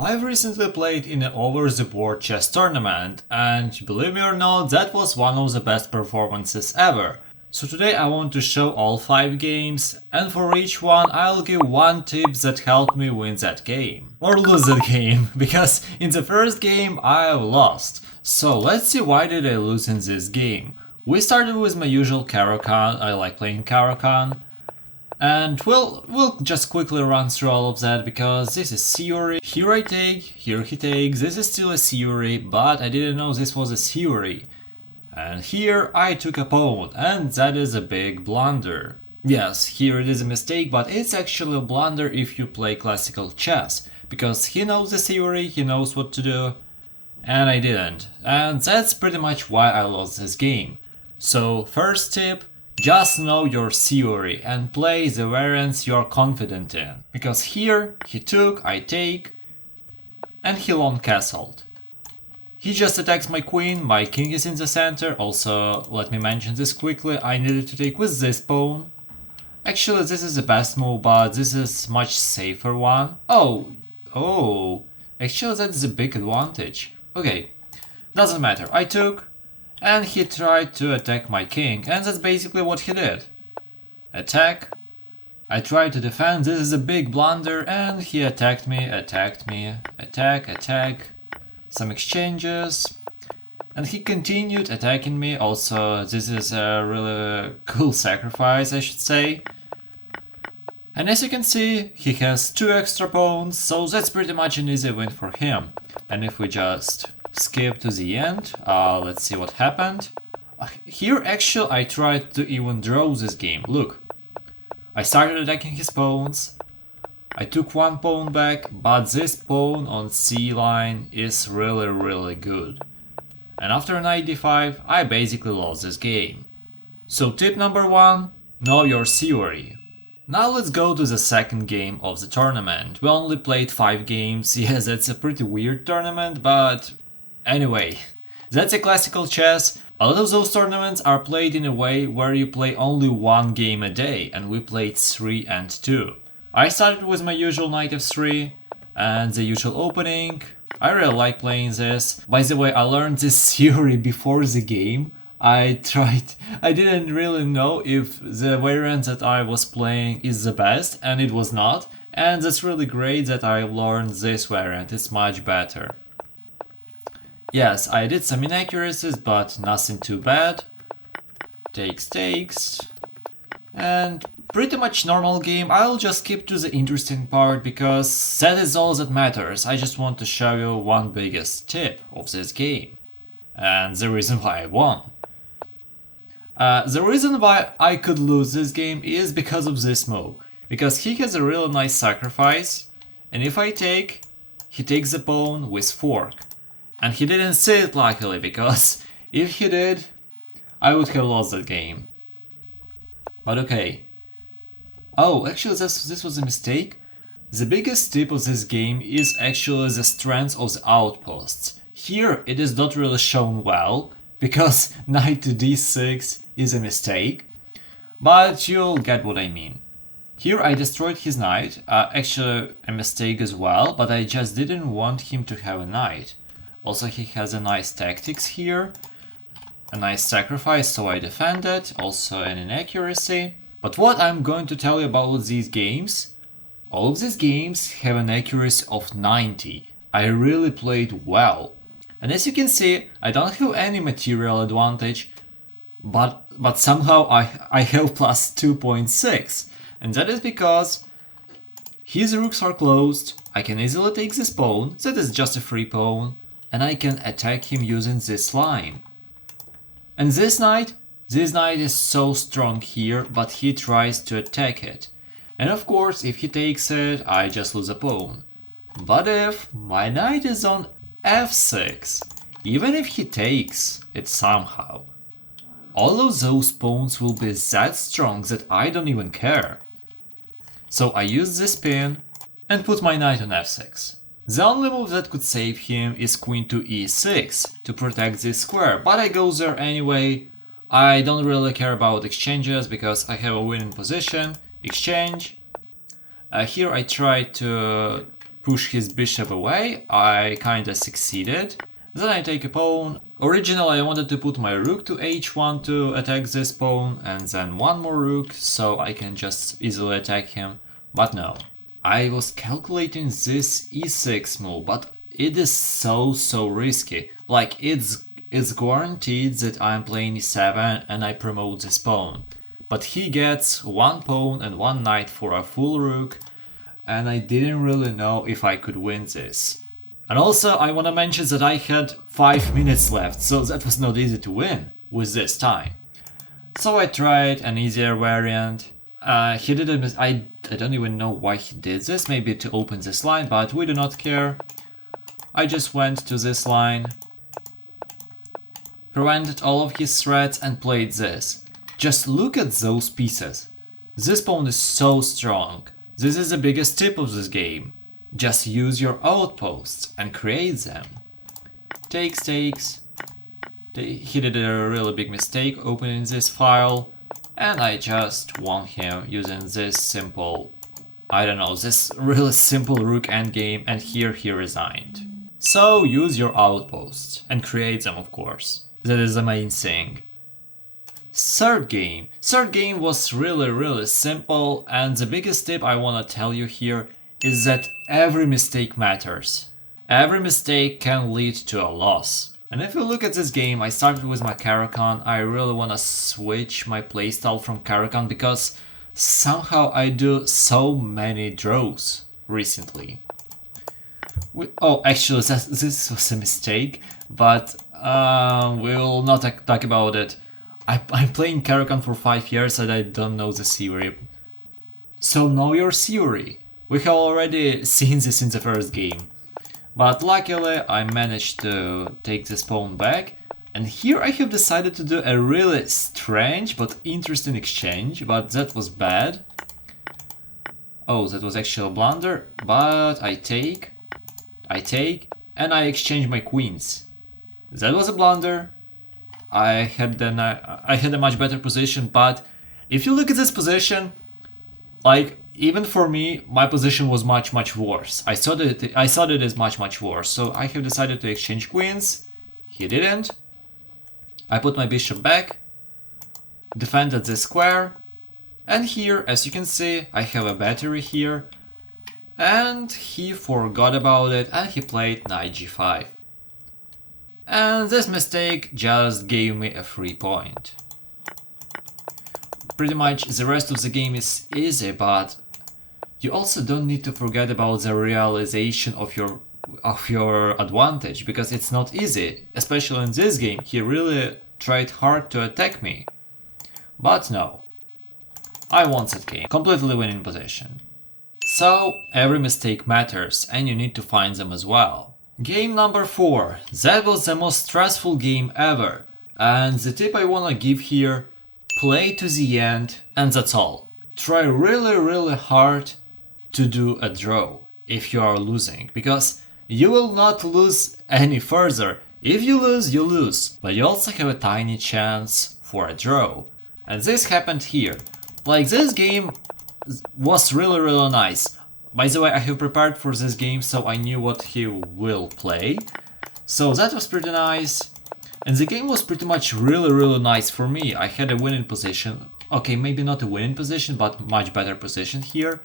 I've recently played in an over-the-board chess tournament, and believe me or not, that was one of the best performances ever. So today I want to show all 5 games, and for each one I'll give one tip that helped me win that game. Or lose that game, because in the first game I lost. So let's see why did I lose in this game. We started with my usual croissant. I like playing croissant. And we'll just quickly run through all of that because this is theory. Here I take, here he takes, this is still a theory, but I didn't know this was a theory. And here I took a pawn, and that is a big blunder. Yes, here it is a mistake, but it's actually a blunder if you play classical chess, because he knows the theory, he knows what to do, and I didn't. And that's pretty much why I lost this game. So first tip, just know your theory and play the variants you're confident in. Because here, he took, I take, and he long castled. He just attacks my queen, my king is in the center. Also, let me mention this quickly, I needed to take with this pawn. Actually, this is the best move, but this is much safer one. Oh, actually that's a big advantage. Okay, doesn't matter, I took. And he tried to attack my king, and that's basically what he did. Attack. I tried to defend, this is a big blunder, and he attacked me, attack. Some exchanges. And he continued attacking me, also this is a really cool sacrifice, I should say. And as you can see, he has 2 extra pawns, so that's pretty much an easy win for him. And if we just skip to the end, let's see what happened. Here actually I tried to even draw this game, look. I started attacking his pawns, I took 1 pawn back, but this pawn on C line is really good. And after knight d5, I basically lost this game. So tip number 1, know your theory. Now let's go to the second game of the tournament. We only played 5 games, yes, that's a pretty weird tournament, but anyway, that's a classical chess. A lot of those tournaments are played in a way where you play only 1 game a day, and we played 3 and 2. I started with my usual knight f3 and the usual opening. I really like playing this. By the way, I learned this theory before the game. I didn't really know if the variant that I was playing is the best, and it was not. And that's really great that I learned this variant, it's much better. Yes, I did some inaccuracies, but nothing too bad. Takes. And pretty much normal game. I'll just skip to the interesting part because that is all that matters. I just want to show you one biggest tip of this game. And the reason why I won. The reason why I could lose this game is because of this move. Because he has a really nice sacrifice. And if I take, he takes the pawn with fork. And he didn't see it luckily, because if he did, I would have lost that game. But okay. Oh, actually this was a mistake. The biggest tip of this game is actually the strength of the outposts. Here it is not really shown well, because knight to d6 is a mistake. But you'll get what I mean. Here I destroyed his knight, actually a mistake as well, but I just didn't want him to have a knight. Also he has a nice tactics here, a nice sacrifice, so I defended, also an inaccuracy. But what I'm going to tell you about these games, all of these games have an accuracy of 90. I really played well. And as you can see, I don't have any material advantage, but somehow I have plus 2.6. And that is because his rooks are closed, I can easily take this pawn, that is just a free pawn, and I can attack him using this line. And this knight is so strong here, but he tries to attack it. And of course, if he takes it, I just lose a pawn. But if my knight is on f6, even if he takes it somehow, all of those pawns will be that strong that I don't even care. So I use this pin and put my knight on f6. The only move that could save him is queen to e6 to protect this square, but I go there anyway. I don't really care about exchanges because I have a winning position. Exchange. Here I try to push his bishop away. I kinda succeeded. Then I take a pawn. Originally I wanted to put my rook to h1 to attack this pawn, and then one more rook so I can just easily attack him, but no. I was calculating this e6 move, but it is so risky. Like it's guaranteed that I'm playing e7 and I promote this pawn. But he gets one pawn and one knight for a full rook, and I didn't really know if I could win this. And also I wanna mention that I had 5 minutes left, so that was not easy to win with this time. So I tried an easier variant. He did it. I don't even know why he did this, maybe to open this line, but we do not care. I just went to this line, prevented all of his threats and played this. Just look at those pieces. This pawn is so strong. This is the biggest tip of this game. Just use your outposts and create them. Takes. He did a really big mistake opening this file, and I just won him using this simple, I don't know, this really simple rook endgame, and here he resigned. So use your outposts and create them, of course. That is the main thing. Third game was really simple, and the biggest tip I wanna tell you here is that every mistake matters. Every mistake can lead to a loss. And if you look at this game, I started with my Caro-Kann. I really wanna switch my playstyle from Caro-Kann because somehow I do so many draws recently. Oh, actually this was a mistake, but we'll not talk about it. I'm playing Caro-Kann for 5 years and I don't know the theory. So know your theory. We have already seen this in the first game. But luckily I managed to take this pawn back, and here I have decided to do a really strange but interesting exchange, but that was bad. Oh, that was actually a blunder, but I take, and I exchange my queens. That was a blunder. I had a much better position, but if you look at this position, like, even for me, my position was much worse. I thought it is much worse. So I have decided to exchange queens. He didn't. I put my bishop back, defended this square, and here, as you can see, I have a battery here, and he forgot about it and he played knight g5. And this mistake just gave me a free point. Pretty much the rest of the game is easy, but you also don't need to forget about the realization of your advantage, because it's not easy, especially in this game. He really tried hard to attack me. But no, I won that game, completely winning position. So every mistake matters and you need to find them as well. Game number 4. That was the most stressful game ever, and the tip I wanna give here: play to the end, and that's all. Try really hard to do a draw if you are losing, because you will not lose any further. If you lose, you lose, but you also have a tiny chance for a draw. And this happened here. Like, this game was really nice. By the way, I have prepared for this game, so I knew what he will play. So that was pretty nice. And the game was pretty much really nice for me. I had a winning position. Okay, maybe not a winning position, but much better position here.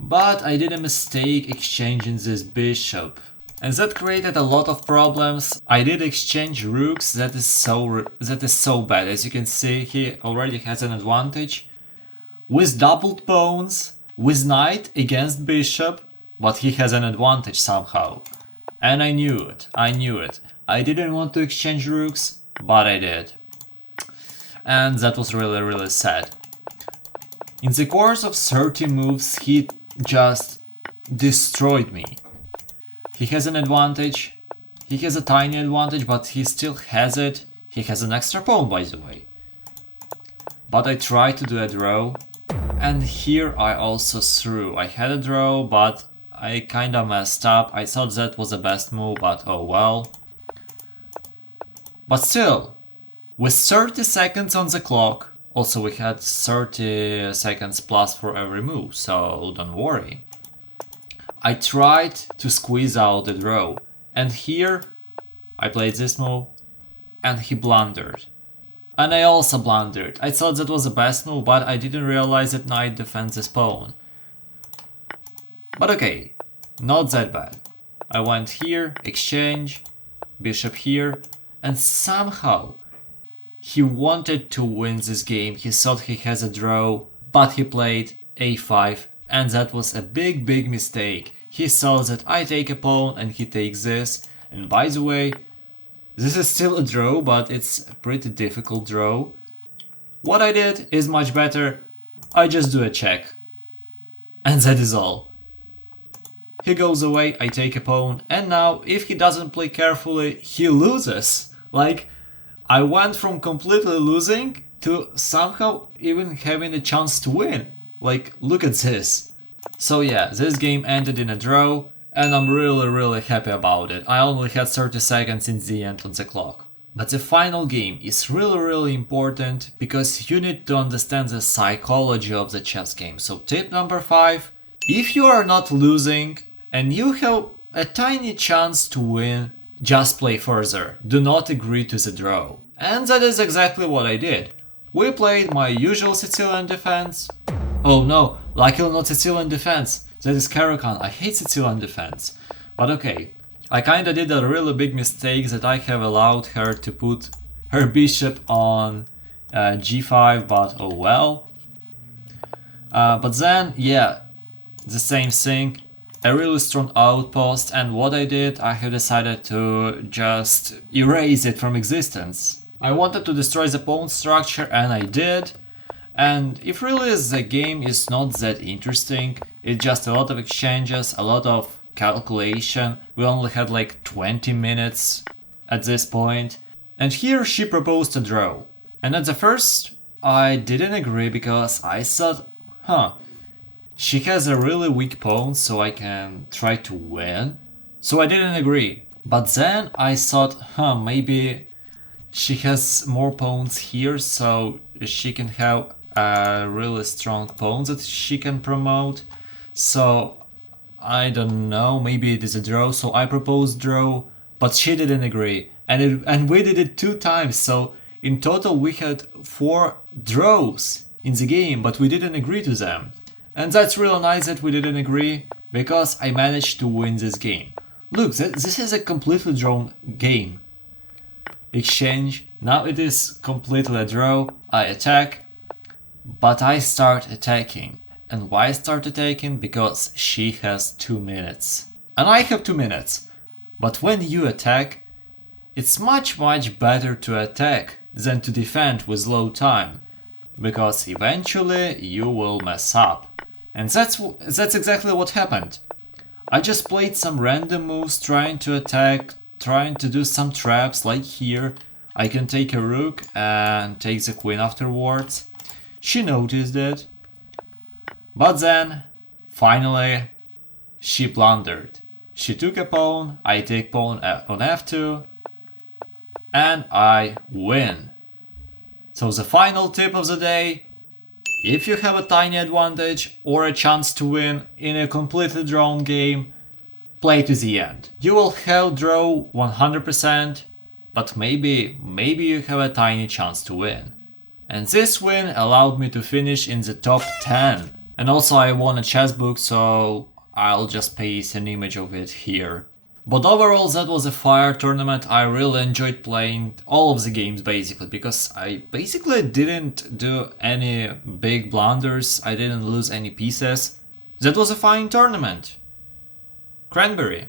But I did a mistake exchanging this bishop, and that created a lot of problems. I did exchange rooks. That is so bad. As you can see, he already has an advantage with doubled pawns, with knight against bishop, but he has an advantage somehow. And I knew it. I didn't want to exchange rooks, but I did. And that was really sad. In the course of 30 moves, he just destroyed me. He has an advantage. He has a tiny advantage, but he still has it. He has an extra pawn, by the way. But I tried to do a draw, and here I also threw. I had a draw, but I kinda messed up. I thought that was the best move, but oh well. But still, with 30 seconds on the clock, also we had 30 seconds plus for every move, so don't worry. I tried to squeeze out the draw, and here I played this move, and he blundered. And I also blundered. I thought that was the best move, but I didn't realize that knight defends his pawn. But okay, not that bad. I went here, exchange, bishop here, and somehow he wanted to win this game. He thought he has a draw, but he played a5, and that was a big mistake. He saw that I take a pawn and he takes this, and by the way, this is still a draw, but it's a pretty difficult draw. What I did is much better. I just do a check. And that is all. He goes away, I take a pawn, and now if he doesn't play carefully, he loses. Like, I went from completely losing to somehow even having a chance to win. Like, look at this. So yeah, this game ended in a draw, and I'm really happy about it. I only had 30 seconds in the end on the clock. But the final game is really important because you need to understand the psychology of the chess game. So tip number 5, if you are not losing and you have a tiny chance to win, just play further. Do not agree to the draw. And that is exactly what I did. We played my usual Sicilian defense. Oh no, luckily not Sicilian defense. That is Caro-Kann. I hate Sicilian defense. But okay, I kinda did a really big mistake that I have allowed her to put her bishop on g5, but oh well. But then, yeah, the same thing. A really strong outpost, and what I did, I have decided to just erase it from existence. I wanted to destroy the pawn structure, and I did. And if really the game is not that interesting, it's just a lot of exchanges, a lot of calculation. We only had like 20 minutes at this point. And here she proposed a draw. And at the first, I didn't agree because I thought, she has a really weak pawn, so I can try to win. So I didn't agree. But then I thought, maybe she has more pawns here, so she can have a really strong pawn that she can promote. So I don't know, maybe it is a draw, so I proposed draw, but she didn't agree. And we did it 2 times, so in total we had 4 draws in the game, but we didn't agree to them. And that's really nice that we didn't agree, because I managed to win this game. Look, this is a completely drawn game. Exchange, now it is completely a draw, I attack, but I start attacking. And why I start attacking? Because she has 2 minutes. And I have 2 minutes. But when you attack, it's much better to attack than to defend with low time. Because eventually you will mess up. And that's exactly what happened. I just played some random moves trying to attack, trying to do some traps like here. I can take a rook and take the queen afterwards. She noticed it. But then, finally, she blundered. She took a pawn, I take pawn on f2, and I win. So the final tip of the day: if you have a tiny advantage or a chance to win in a completely drawn game, play to the end. You will have draw 100%, but maybe you have a tiny chance to win. And this win allowed me to finish in the top 10. And also I won a chess book, so I'll just paste an image of it here. But overall that was a fire tournament. I really enjoyed playing all of the games basically, because I basically didn't do any big blunders, I didn't lose any pieces. That was a fine tournament. Cranberry.